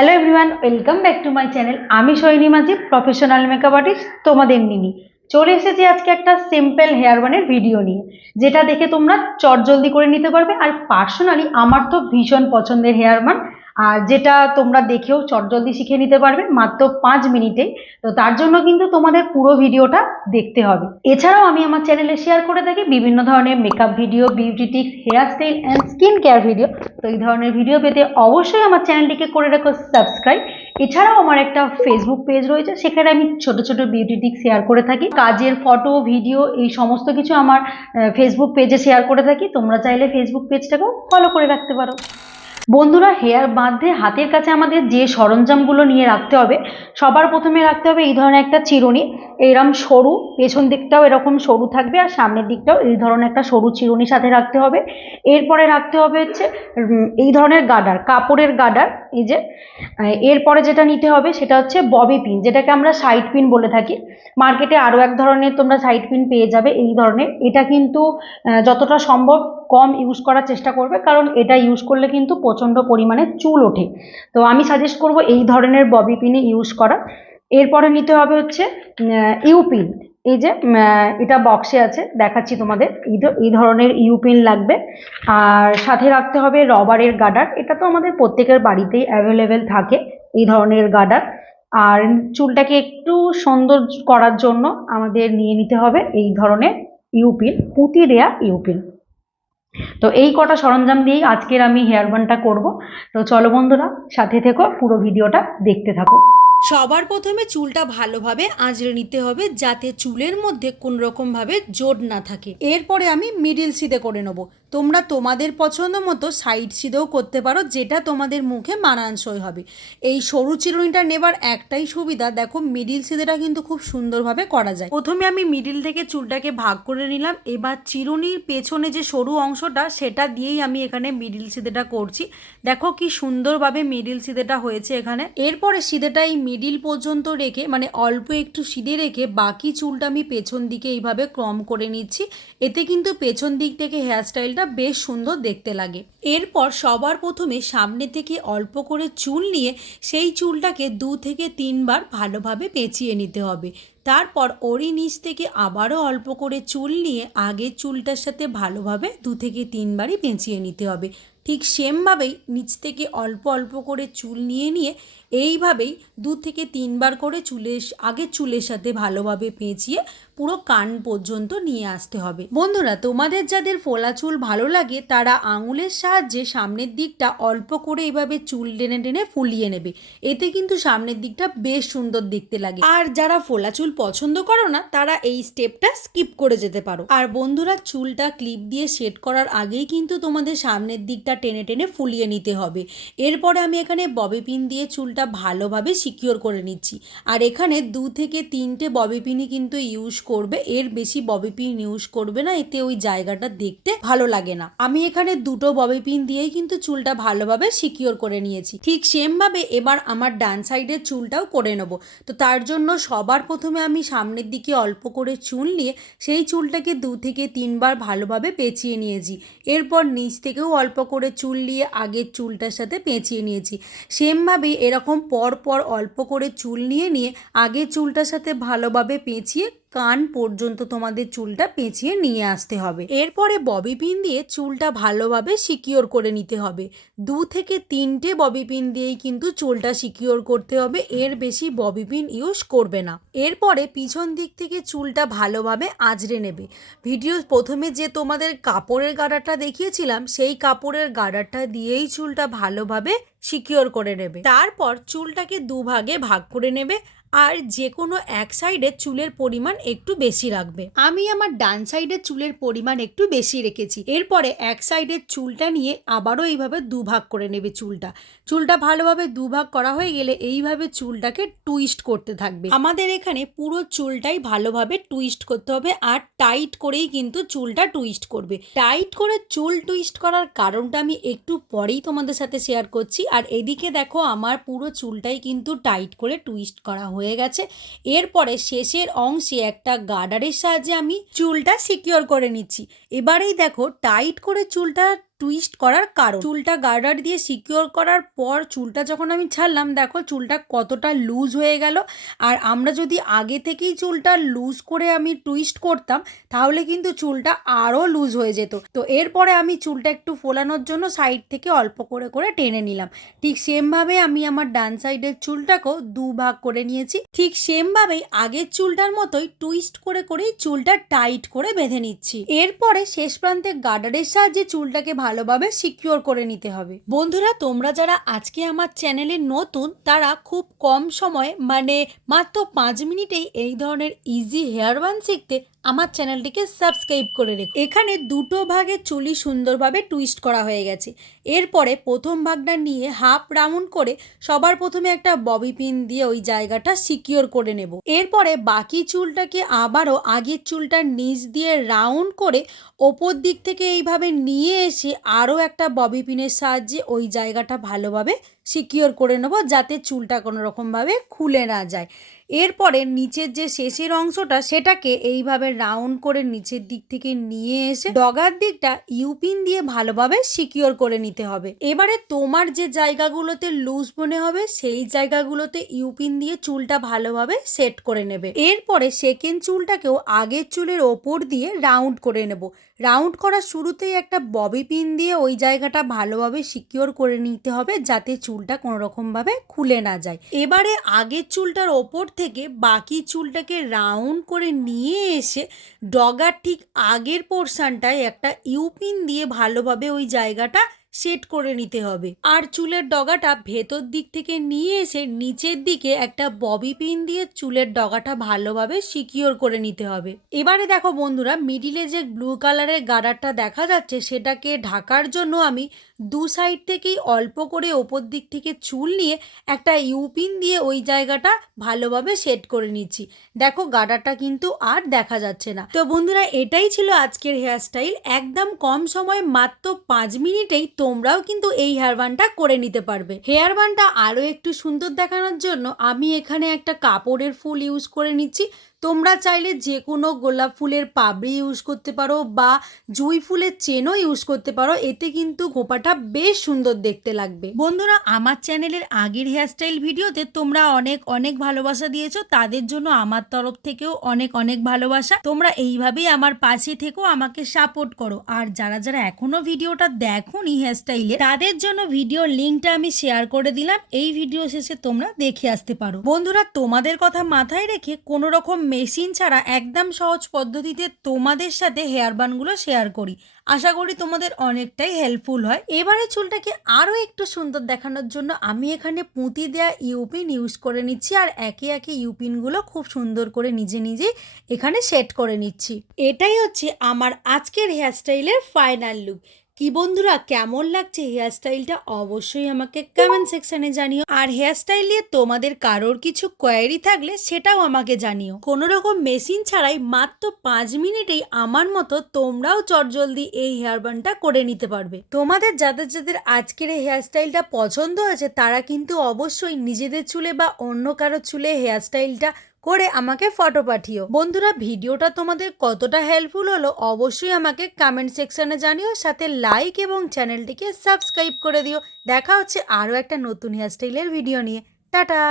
Hello everyone welcome back to my channel আমি সৈনী মাঝি professional makeup artist তোমাদের নিনি চলে এসেছি আজকে একটা সিম্পল হেয়ার বানের ভিডিও নিয়ে, যেটা দেখে তোমরা চটজলদি করে নিতে পারবে। আর পার্সোনালি আমার তো ভীষণ পছন্দের হেয়ার বান আর যেটা তোমরা দেখেও চটজলদি শিখে নিতে পারবে, মাত্র পাঁচ মিনিটেই তো তার জন্য কিন্তু তোমাদের পুরো ভিডিওটা দেখতে হবে। এছাড়াও আমি আমার চ্যানেলে শেয়ার করে থাকি বিভিন্ন ধরনের makeup video beauty tips hair style and skin care video তো এই ধরনের ভিডিও পেতে অবশ্যই আমার চ্যানেলটিকে করে রাখো সাবস্ক্রাইব এছাড়াও আমার একটা ফেসবুক পেজ রয়েছে, সেখানে আমি ছোট ছোট বিউটি টিপস শেয়ার করে থাকি। কাজের ফটো ভিডিও এই সমস্ত কিছু আমার ফেসবুক পেজে শেয়ার করে থাকি। তোমরা চাইলে ফেসবুক পেজটাকেও ফলো করে রাখতে পারো। বন্ধুরা হেয়ার বাঁধতে হাতের কাছে আমাদের যে সরঞ্জামগুলো নিয়ে রাখতে হবে, সবার প্রথমে রাখতে হবে এই ধরনের একটা চিরুনি। এরম সরু, পেছন দিকটাও এরকম সরু থাকবে আর সামনের দিকটাও এই ধরনের একটা সরু চিরুনির সাথে রাখতে হবে। এরপরে রাখতে হবে হচ্ছে এই ধরনের গার্ডার কাপড়ের গার্ডার এই যে এরপরে যেটা নিতে হবে সেটা হচ্ছে ববি পিন, যেটাকে আমরা সাইড পিন বলে থাকি। মার্কেটে আরও এক ধরনের তোমরা সাইড পিন পেয়ে যাবে এই ধরনের। এটা কিন্তু যতটা সম্ভব কম ইউজ করার চেষ্টা করবে, কারণ এটা ইউজ করলে কিন্তু প্রচণ্ড পরিমাণে চুল ওঠে। তো আমি সাজেস্ট করব এই ধরনের ববি পিনে ইউজ করা। এরপরে নিতে হবে হচ্ছে ইউপিন এই যে এটা বক্সে আছে, দেখাচ্ছি তোমাদের। এই ধরনের ইউপিন লাগবে। আর সাথে রাখতে হবে রবারের গার্ডার এটা তো আমাদের প্রত্যেকের বাড়িতেই অ্যাভেলেবেল থাকে, এই ধরনের গার্ডার আর চুলটাকে একটু সুন্দর করার জন্য আমাদের নিয়ে নিতে হবে এই ধরনের ইউপিন পুঁতি দেয়া ইউপিন তো এই কটা সরঞ্জাম দিয়েই আজকের আমি হেয়ার বানটা করব। তো চলো বন্ধুরা, সাথে থেকো, পুরো ভিডিওটা দেখতে থাকো। সবার প্রথমে চুলটা ভালোভাবে আঁচড়ে নিতে হবে যাতে চুলের মধ্যে কোন রকমভাবে জোট না থাকে। এরপরে আমি মিডিল সিদে করে নেব। তোমরা তোমাদের পছন্দ মতো সাইড সিদেও করতে পারো, যেটা তোমাদের মুখে মানানসই হবে। এই সরু চিরুনিটা নেবার একটাই সুবিধা, দেখো মিডিল সিদেটা কিন্তু খুব সুন্দরভাবে করা যায়। প্রথমে আমি মিডিল থেকে চুলটাকে ভাগ করে নিলাম, এবার চিরুনির পেছনে যে সরু অংশটা, সেটা দিয়েই আমি এখানে মিডিল সিদেটা করছি। দেখো কি সুন্দরভাবে মিডিল সিদেটা হয়েছে এখানে। এরপরে সিদেটা এই মিডিল পর্যন্ত রেখে মানে অল্প একটু সিদে রেখে বাকি চুলটা আমি পেছন দিকে এইভাবে ক্রম করে নিচ্ছি। এতে কিন্তু পেছন দিক থেকে হেয়ারস্টাইলটা বেশ সুন্দর দেখতে লাগে। এরপর সবার প্রথমে সামনে থেকে অল্প করে চুল নিয়ে সেই চুলটাকে দু থেকে তিনবার ভালোভাবে পেঁচিয়ে নিতে হবে। তারপর ওরই নিচ থেকে আবারও অল্প করে চুল নিয়ে আগের চুলটার সাথে ভালোভাবে দু থেকে তিনবারই পেঁচিয়ে নিতে হবে। ঠিক সেমভাবেই নিচ থেকে অল্প অল্প করে চুল নিয়ে নিয়ে এইভাবেই দু থেকে তিনবার করে চুলের আগের চুলের সাথে ভালোভাবে পেঁচিয়ে পুরো কান পর্যন্ত নিয়ে আসতে হবে। বন্ধুরা, তোমাদের যাদের ফোলা চুল ভালো লাগে, তারা আঙুলের সাহায্যে সামনের দিকটা অল্প করে এভাবে চুল টেনে টেনে ফুলিয়ে নেবে। এতে কিন্তু সামনের দিকটা বেশ সুন্দর দেখতে লাগে। আর যারা ফোলা চুল পছন্দ করো না, তারা এই স্টেপটা স্কিপ করে যেতে পারো। আর বন্ধুরা, চুলটা ক্লিপ দিয়ে সেট করার আগেই কিন্তু তোমাদের সামনের দিকটা টেনে টেনে ফুলিয়ে নিতে হবে। এরপরে আমি এখানে ববি পিন দিয়ে চুলটা ভালোভাবে সিকিওর করে নিচ্ছি। আর এখানে দু থেকে তিনটে ববি পিনই কিন্তু ইউজ করবে, এর বেশি ববি পিন ইউজ করবে না, এতে ওই জায়গাটা দেখতে ভালো লাগে না। আমি এখানে দুটো ববি পিন দিয়েই কিন্তু চুলটা ভালোভাবে সিকিওর করে নিয়েছি। ঠিক সেমভাবে এবার আমার ডান সাইডের চুলটাও করে নেব। তো তার জন্য সবার প্রথমে আমি সামনের দিকে অল্প করে চুল নিয়ে সেই চুলটাকে দু থেকে তিনবার ভালোভাবে পেঁচিয়ে নিয়েছি। এরপর নিচ থেকেও অল্প করে চুল নিয়ে আগের চুলটার সাথে পেঁচিয়ে নিয়েছি। সেমভাবেই এরকম পর পর অল্প করে চুল নিয়ে নিয়ে আগের চুলটার সাথে ভালোভাবে পেঁচিয়ে কান পর্যন্ত তোমাদের চুলটা পেঁচিয়ে নিয়ে আসতে হবে। এরপরে ববি পিন দিয়ে চুলটা ভালোভাবে সিকিওর করে নিতে হবে। দু থেকে তিনটে ববি পিন দিয়েই কিন্তু চুলটা সিকিওর করতে হবে, এর বেশি ববি পিন ইউজ করবে না। এরপরে পিছন দিক থেকে চুলটা ভালোভাবে আঁচড়ে নেবে। ভিডিও প্রথমে যে তোমাদের কাপড়ের গার্ডারটা দেখিয়েছিলাম, সেই কাপড়ের গার্ডারটা দিয়েই চুলটা ভালোভাবে সিকিওর করে নেবে। তারপর চুলটাকে দুভাগে ভাগ করে নেবে। আর যে কোনো এক সাইডে চুলের পরিমাণ একটু বেশি রাখবে। আমি আমার ডান সাইডের চুলের পরিমাণ একটু বেশি রেখেছি। এরপরে এক সাইডের চুলটা নিয়ে আবারও এইভাবে দুভাগ করে নেবে চুলটা। চুলটা ভালোভাবে দুভাগ করা হয়ে গেলে এইভাবে চুলটাকে টুইস্ট করতে থাকবে। আমাদের এখানে পুরো চুলটাই ভালোভাবে টুইস্ট করতে হবে আর টাইট করেই কিন্তু চুলটা টুইস্ট করবে। টাইট করে চুল টুইস্ট করার কারণটা আমি একটু পরেই তোমাদের সাথে শেয়ার করছি। আর এদিকে দেখো আমার পুরো চুলটাই কিন্তু টাইট করে টুইস্ট করা হয়ে গেছে। এরপরে শেষের অংশে একটা গার্ডারের সাহায্যে আমি চুলটা সিকিওর করে নিচ্ছি। এবারেই দেখো টাইট করে চুলটা টুইস্ট করার কারণ। চুলটা গার্ডার দিয়ে সিকিওর করার পর চুলটা যখন আমি ছাড়লাম, দেখো চুলটা কতটা লুজ হয়ে গেল। আর আমরা যদি আগে থেকেই চুলটা লুজ করে আমি টুইস্ট করতাম, তাহলে কিন্তু চুলটা আরও লুজ হয়ে যেত। তো এরপরে আমি চুলটা একটু ফোলানোর জন্য সাইড থেকে অল্প করে করে টেনে নিলাম। ঠিক সেমভাবে আমি আমার ডান সাইডের চুলটাকেও দু ভাগ করে নিয়েছি। ঠিক সেমভাবেই আগের চুলটার মতোই টুইস্ট করে, করেই চুলটা টাইট করে বেঁধে নিচ্ছি। এরপরে শেষ প্রান্তে গার্ডারের সাহায্যে চুলটাকে ভালোভাবে সিকিওর করে নিতে হবে। বন্ধুরা, তোমরা যারা আজকে আমার চ্যানেলে নতুন, তারা খুব কম সময়ে মানে মাত্র পাঁচ মিনিটেই এই ধরনের ইজি হেয়ার বান শিখতে আমার চ্যানেলটিকে সাবস্ক্রাইব করে রেখো। এখানে দুটো ভাগে চুলি সুন্দরভাবে টুইস্ট করা হয়ে গেছে। এরপরে প্রথম ভাগটা নিয়ে হাফ রাউন্ড করে সবার প্রথমে একটা ববি পিন দিয়ে ওই জায়গাটা সিকিওর করে নেব। এরপরে বাকি চুলটাকে আবারও আগের চুলটার নিচ দিয়ে রাউন্ড করে ওপর দিক থেকে এইভাবে নিয়ে এসে আরও একটা ববি পিনের সাহায্যে ওই জায়গাটা ভালোভাবে সিকিওর করে নেব যাতে চুলটা কোনো রকমভাবে খুলে না যায়। এরপরে নিচের যে শেষের অংশটা, সেটাকে এইভাবে রাউন্ড করে নিচের দিক থেকে নিয়ে এসে ডগার দিকটা ইউপিন দিয়ে ভালোভাবে সিকিওর করে নিতে হবে। এবারে তোমার যে জায়গাগুলোতে লুজ মনে হবে, সেই জায়গাগুলোতে ইউপিন দিয়ে চুলটা ভালোভাবে সেট করে নেবে। এরপরে সেকেন্ড চুলটাকেও আগের চুলের ওপর দিয়ে রাউন্ড করে নেব। রাউন্ড করার শুরুতেই একটা ববি পিন দিয়ে ওই জায়গাটা ভালোভাবে সিকিওর করে নিতে হবে যাতে চুলটা কোনো রকমভাবে খুলে না যায়। এবারে আগের চুলটার ওপর থেকে বাকি চুলটাকে রাউন্ড করে নিয়ে এসে ডগার ঠিক আগের পোর্শানটায় একটা ইউপিন দিয়ে ভালোভাবে ওই জায়গাটা সেট করে নিতে হবে। আর চুলের ডগাটা ভেতর দিক থেকে নিয়ে এসে নিচের দিকে একটা ববি পিন দিয়ে চুলের ডগাটা ভালোভাবে সিকিওর করে নিতে হবে। এবারে দেখো বন্ধুরা, মিডিলে যে ব্লু কালারের গার্ডারটা দেখা যাচ্ছে, সেটাকে ঢাকার জন্য আমি দু সাইড থেকেই অল্প করে ওপর দিক থেকে চুল নিয়ে একটা ইউপিন দিয়ে ওই জায়গাটা ভালোভাবে সেট করে নিচ্ছি। দেখো গার্ডারটা কিন্তু আর দেখা যাচ্ছে না। তো বন্ধুরা, এটাই ছিল আজকের হেয়ারস্টাইল। একদম কম সময়, মাত্র পাঁচ মিনিটেই তোমরাও কিন্তু এই হেয়ার বানটা করে নিতে পারবে। হেয়ার বানটা আরও একটু সুন্দর দেখানোর জন্য আমি এখানে একটা কাপড়ের ফুল ইউজ করে নিচ্ছি। তোমরা চাইলে যে কোনো গোলাপ ফুলের পাবড়ি ইউজ করতে পারো বা জুই ফুলের চেনও ইউজ করতে পারো। এতে কিন্তু খোপাটা বেশ সুন্দর দেখতে লাগবে। বন্ধুরা, আমার চ্যানেলের আগের হেয়ারস্টাইল ভিডিওতে তোমরা অনেক অনেক ভালোবাসা দিয়েছ। তাদের জন্য আমার তরফ থেকেও অনেক অনেক ভালোবাসা। তোমরা এইভাবেই আমার পাশে থেকেও আমাকে সাপোর্ট করো। আর যারা যারা এখনও ভিডিওটা দেখোনি হেয়ারস্টাইলে তাদের জন্য ভিডিও লিঙ্কটা আমি শেয়ার করে দিলাম। এই ভিডিও শেষে তোমরা দেখে আসতে পারো। বন্ধুরা, তোমাদের কথা মাথায় রেখে কোনো রকম মেশিন ছাড়া একদম সহজ পদ্ধতিতে তোমাদের সাথে হেয়ার বানগুলো শেয়ার করি। আশা করি তোমাদের অনেকটাই হেল্পফুল হয়। এবারে চুলটাকে আরও একটু সুন্দর দেখানোর জন্য আমি এখানে পুঁতি দেওয়া ইউপিন ইউজ করে নিচ্ছি আর একে একে ইউপিনগুলো খুব সুন্দর করে নিজে নিজে এখানে সেট করে নিচ্ছি। এটাই হচ্ছে আমার আজকের হেয়ারস্টাইলের ফাইনাল লুক কি বন্ধুরা, কেমন লাগছে হেয়ারস্টাইলটা অবশ্যই আমাকে কমেন্ট সেকশনে জানিও। আর হেয়ারস্টাইল নিয়ে তোমাদের কারোর কিছু কোয়ারি থাকলে সেটাও আমাকে জানিও। কোনো রকম মেশিন ছাড়াই মাত্র পাঁচ মিনিটেই আমার মতো তোমরাও চটজলদি এই হেয়ার বানটা করে নিতে পারবে। তোমাদের, যাদের যাদের আজকের এই হেয়ারস্টাইলটা পছন্দ হয়েছে, তারা কিন্তু অবশ্যই নিজেদের চুলে বা অন্য কারও চুলে হেয়ারস্টাইলটা করে আমাকে ফটো পাঠিও। বন্ধুরা, ভিডিওটা তোমাদের কতটা হেল্পফুল হলো অবশ্যই আমাকে কমেন্ট সেকশনে জানিও, সাথে লাইক এবং চ্যানেলটিকে সাবস্ক্রাইব করে দিও। দেখা হচ্ছে আরও একটা নতুন হেয়ারস্টাইলের ভিডিও নিয়ে। টাটা!